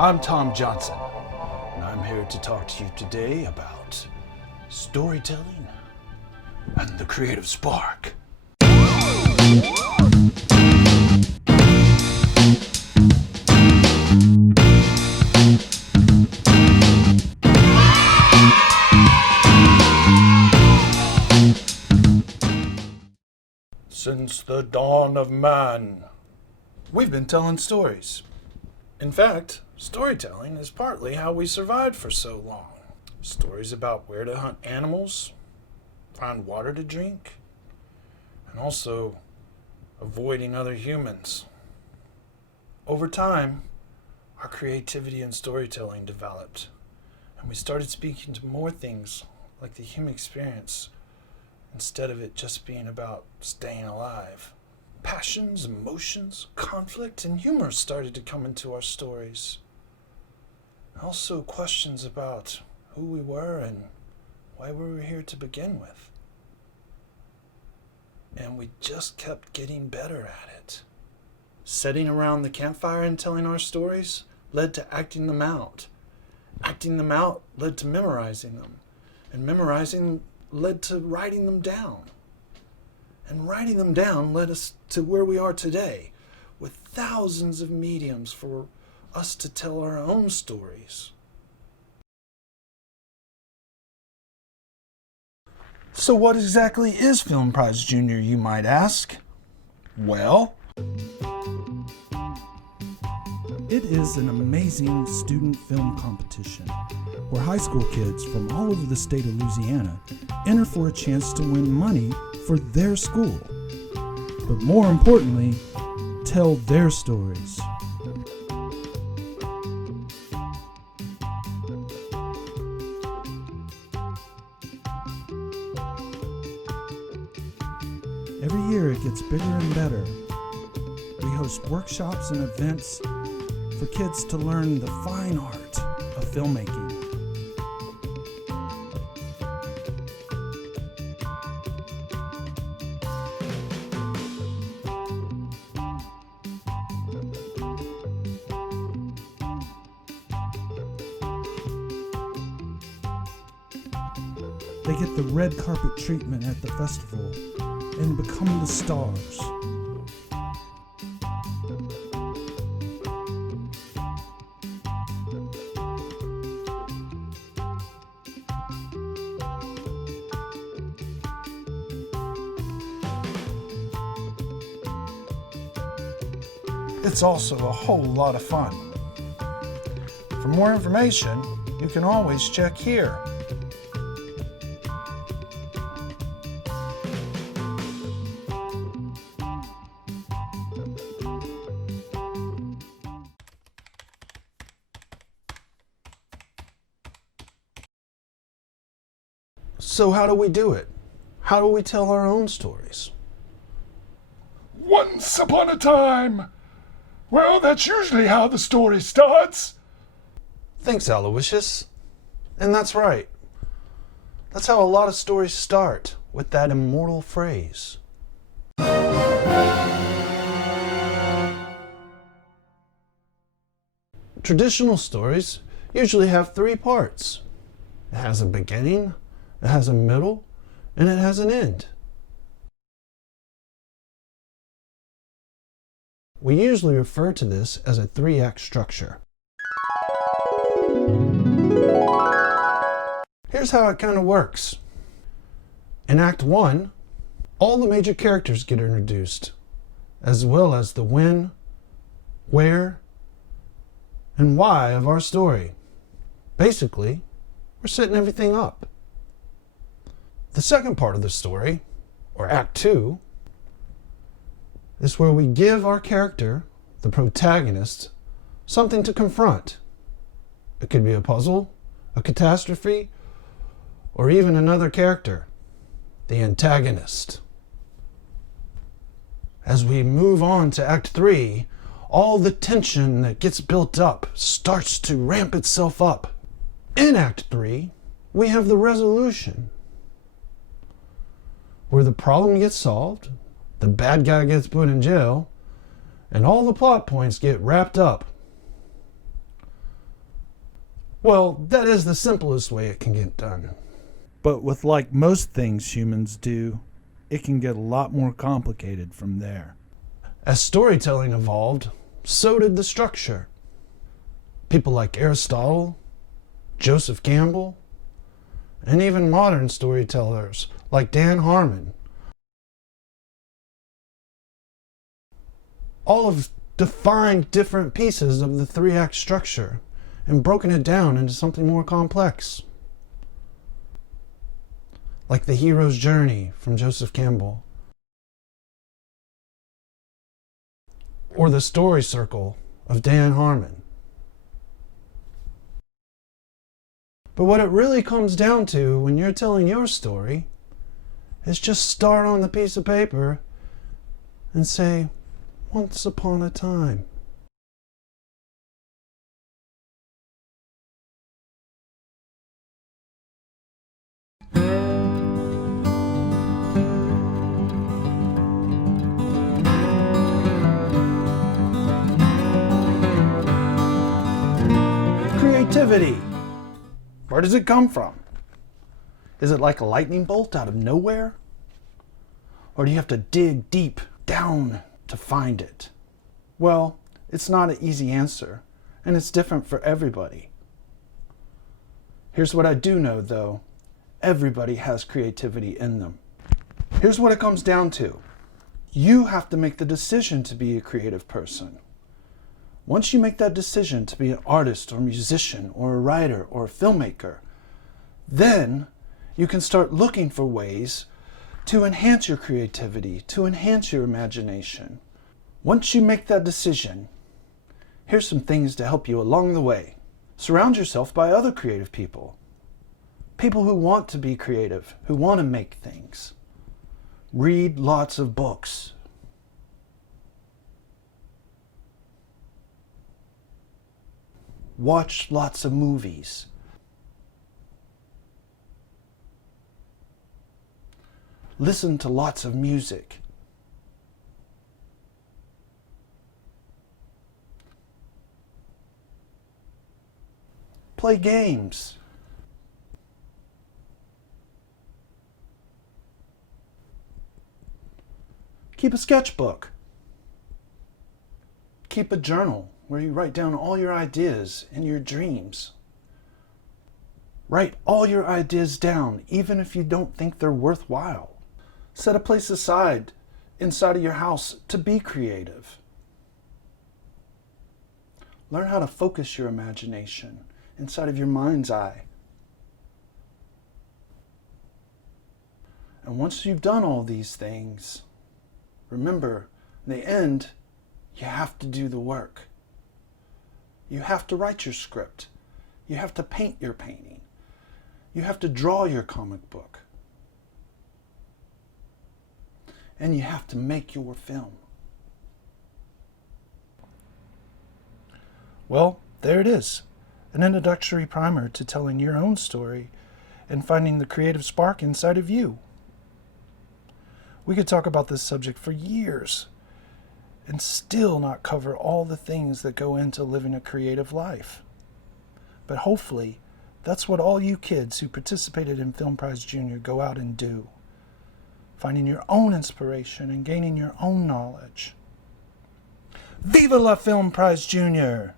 I'm Tom Johnson, and I'm here to talk to you today about storytelling and the creative spark. Since the dawn of man, we've been telling stories. In fact, storytelling is partly how we survived for so long. Stories about where to hunt animals, find water to drink, and also avoiding other humans. Over time, our creativity in storytelling developed, and we started speaking to more things like the human experience instead of it just being about staying alive. Passions, emotions, conflict, and humor started to come into our stories. Also questions about who we were and why we were here to begin with. And we just kept getting better at it. Sitting around the campfire and telling our stories led to acting them out. Acting them out led to memorizing them. And memorizing led to writing them down. And writing them down led us to where we are today, with thousands of mediums for us to tell our own stories. So what exactly is Film Prize Junior, you might ask? Well, it is an amazing student film competition where high school kids from all over the state of Louisiana enter for a chance to win money for their school, but more importantly, tell their stories. Every year it gets bigger and better. We host workshops and events for kids to learn the fine art of filmmaking. They get the red carpet treatment at the festival and become the stars. It's also a whole lot of fun. For more information, you can always check here. So how do we do it? How do we tell our own stories? Once upon a time. Well, that's usually how the story starts. Thanks, Aloysius. And that's right. That's how a lot of stories start, with that immortal phrase. Traditional stories usually have three parts. It has a beginning, it has a middle, and it has an end. We usually refer to this as a three-act structure. Here's how it kind of works. In Act 1, all the major characters get introduced, as well as the when, where, and why of our story. Basically, we're setting everything up. The second part of the story, or Act 2, is where we give our character, the protagonist, something to confront. It could be a puzzle, a catastrophe, or even another character, the antagonist. As we move on to Act 3, all the tension that gets built up starts to ramp itself up. In Act 3, we have the resolution, where the problem gets solved, the bad guy gets put in jail, and all the plot points get wrapped up. Well, that is the simplest way it can get done. But with like most things humans do, it can get a lot more complicated from there. As storytelling evolved, so did the structure. People like Aristotle, Joseph Campbell, and even modern storytellers like Dan Harmon all have defined different pieces of the three-act structure and broken it down into something more complex. Like the hero's journey from Joseph Campbell, or the story circle of Dan Harmon. But what it really comes down to when you're telling your story is just start on the piece of paper and say, once upon a time. Creativity. Where does it come from? Is it like a lightning bolt out of nowhere? Or do you have to dig deep down to find it? Well, it's not an easy answer, and it's different for everybody. Here's what I do know, though. Everybody has creativity in them. Here's what it comes down to. You have to make the decision to be a creative person. Once you make that decision to be an artist or musician or a writer or a filmmaker, then you can start looking for ways to enhance your creativity, to enhance your imagination. Once you make that decision, here's some things to help you along the way. Surround yourself by other creative people. People who want to be creative, who want to make things. Read lots of books. Watch lots of movies. Listen to lots of music. Play games. Keep a sketchbook. Keep a journal where you write down all your ideas and your dreams. Write all your ideas down, even if you don't think they're worthwhile. Set a place aside inside of your house to be creative. Learn how to focus your imagination inside of your mind's eye. And once you've done all these things, remember, in the end, you have to do the work. You have to write your script. You have to paint your painting. You have to draw your comic book. And you have to make your film. Well, there it is. An introductory primer to telling your own story and finding the creative spark inside of you. We could talk about this subject for years and still not cover all the things that go into living a creative life. But hopefully, that's what all you kids who participated in Film Prize Junior go out and do. Finding your own inspiration and gaining your own knowledge. Viva la Film Prize Junior!